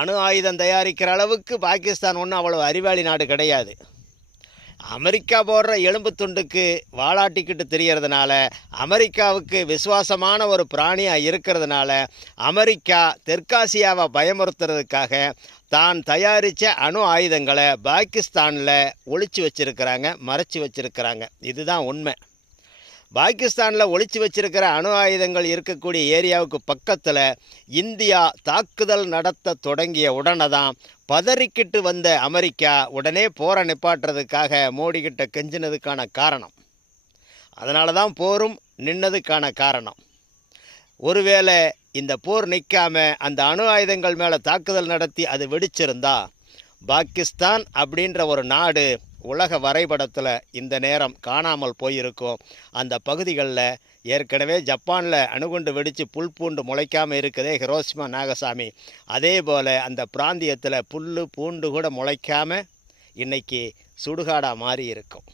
அணு ஆயுதம் தயாரிக்கிற அளவுக்கு பாகிஸ்தான் ஒன்றும் அவ்வளோ அறிவாளி நாடு கிடையாது. அமெரிக்கா போடுற எலும்பு துண்டுக்கு வாலாட்டிக்கிட்டு தெரியறதுனால, அமெரிக்காவுக்கு விசுவாசமான ஒரு பிராணியாக இருக்கிறதுனால, அமெரிக்கா தெற்காசியாவை பயமுறுத்துறதுக்காக தான் தயாரித்த அணு ஆயுதங்களை பாகிஸ்தானில் ஒளிச்சு வச்சுருக்கிறாங்க, மறைச்சி வச்சுருக்கிறாங்க. இதுதான் உண்மை. பாகிஸ்தானில் ஒளிச்சு வச்சிருக்கிற அணு ஆயுதங்கள் இருக்கக்கூடிய ஏரியாவுக்கு பக்கத்தில் இந்தியா தாக்குதல் நடத்த தொடங்கிய உடனே தான் பதறிக்கிட்டு வந்த அமெரிக்கா உடனே போரை நிப்பாட்டுறதுக்காக மோடிக்கிட்ட கெஞ்சினதுக்கான காரணம். அதனால தான் போரும் நின்னதுக்கான காரணம். ஒருவேளை இந்த போர் நிற்காம அந்த அணு ஆயுதங்கள் மேலே தாக்குதல் நடத்தி அது வெடிச்சிருந்தா பாகிஸ்தான் அப்படின்ற ஒரு நாடு உலக வரைபடத்தில் இந்த நேரம் காணாமல் போயிருக்கும். அந்த பகுதிகளில் ஏற்கனவே ஜப்பானில் அணுகுண்டு வெடித்து புல் பூண்டு முளைக்காமல் இருக்குதே ஹிரோஷிமா நாகசாமி, அதே போல் அந்த பிராந்தியத்தில் புல் பூண்டு கூட முளைக்காமல் இன்றைக்கி சுடுகாடாக மாறி இருக்கும்.